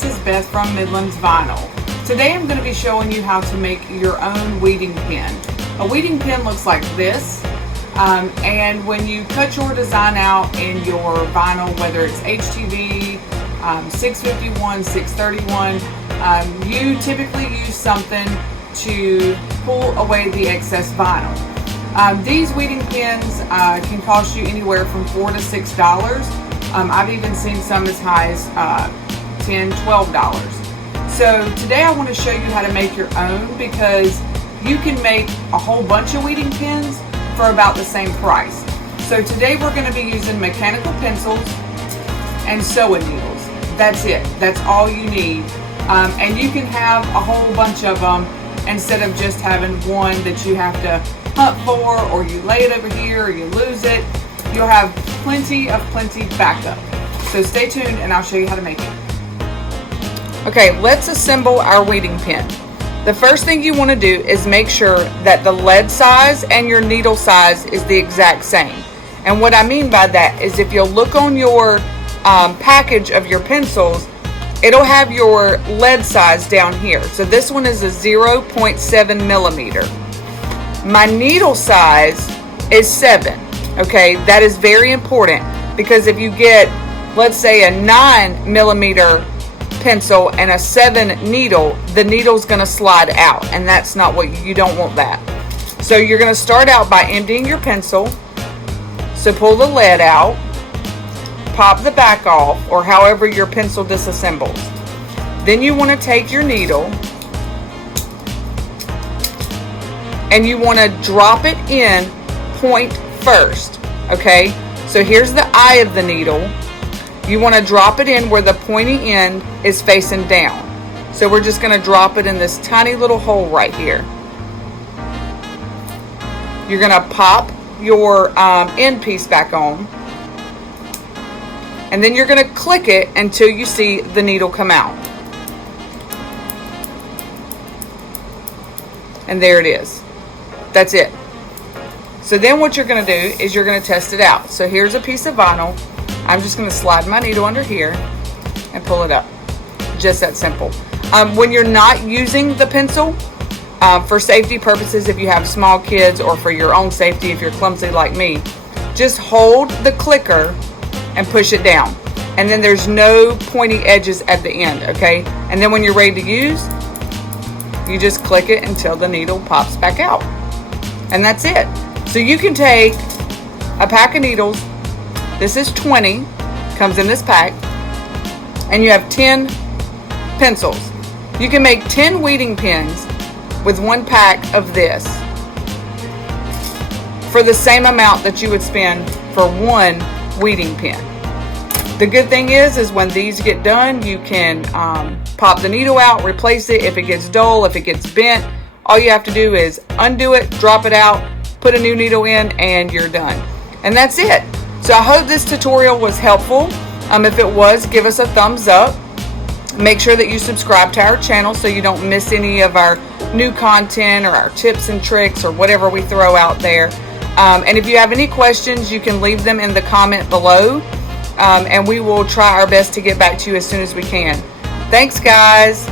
this is Beth from Midlands Vinyl. Today I'm going to be showing you how to make your own weeding pin. A weeding pin looks like this, and when you cut your design out in your vinyl, whether it's HTV, 651, 631, you typically use something to pull away the excess vinyl. These weeding pins can cost you anywhere from $4 to $6. I've even seen some as high as $10, $12. So today I want to show you how to make your own, because you can make a whole bunch of weeding pins for about the same price. So today we're going to be using mechanical pencils and sewing needles. That's it. That's all you need. And you can have a whole bunch of them instead of just having one that you have to hunt for, or you lay it over here or you lose it. You'll have plenty backup. So stay tuned and I'll show you how to make it. Okay, let's assemble our weeding pin. The first thing you want to do is make sure that the lead size and your needle size is the exact same. And what I mean by that is, if you'll look on your package of your pencils, it'll have your lead size down here. So this one is a 0.7 millimeter. My needle size is 7. Okay, that is very important, because if you get, let's say, a 9 millimeter pencil and a 7 needle, the needle's going to slide out, and that's not what you don't want that. So you're going to start out by emptying your pencil. So pull the lead out, pop the back off, or however your pencil disassembles. Then you want to take your needle and you want to drop it in point first. Okay, so here's the eye of the needle. You want to drop it in where the pointy end is facing down. So we're just going to drop it in this tiny little hole right here. You're going to pop your end piece back on, and then you're going to click it until you see the needle come out. And there it is. That's it. So then what you're going to do is you're going to test it out. So here's a piece of vinyl. I'm just going to slide my needle under here and pull it up. Just that simple. When you're not using the pencil, for safety purposes, if you have small kids, or for your own safety if you're clumsy like me, just hold the clicker and push it down. And then there's no pointy edges at the end, okay? And then when you're ready to use, you just click it until the needle pops back out. And that's it. So you can take a pack of needles. This is 20, comes in this pack, and you have 10 pencils. You can make 10 weeding pins with one pack of this for the same amount that you would spend for one weeding pin. The good thing is when these get done, you can pop the needle out, replace it if it gets dull, if it gets bent. All you have to do is undo it, drop it out, put a new needle in, and you're done. And that's it. So I hope this tutorial was helpful. If it was, give us a thumbs up. Make sure that you subscribe to our channel so you don't miss any of our new content or our tips and tricks or whatever we throw out there. And if you have any questions, you can leave them in the comment below, and we will try our best to get back to you as soon as we can. Thanks, guys.